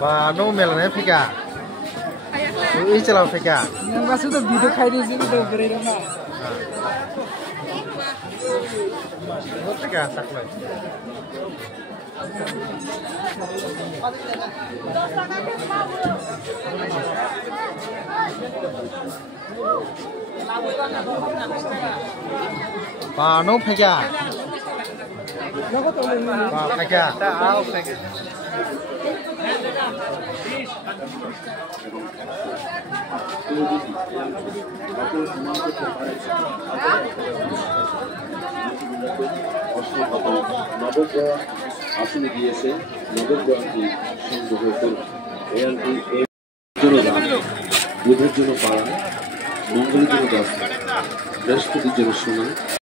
Và nó mèo này phải cả, ít cho là phải cả. Nhưng mà số đó video khai đi chứ đâu cái đó mà. Tất cả sạch rồi. Và nó phải cả. Và phải cả. নবগ্রহ আসনে গিয়েছে নবগ্রহটি সংগ্রহ করুন বুধের জন্য পাড়া মঙ্গলের জন্য দশ বৃহস্পতির জন্য সোনা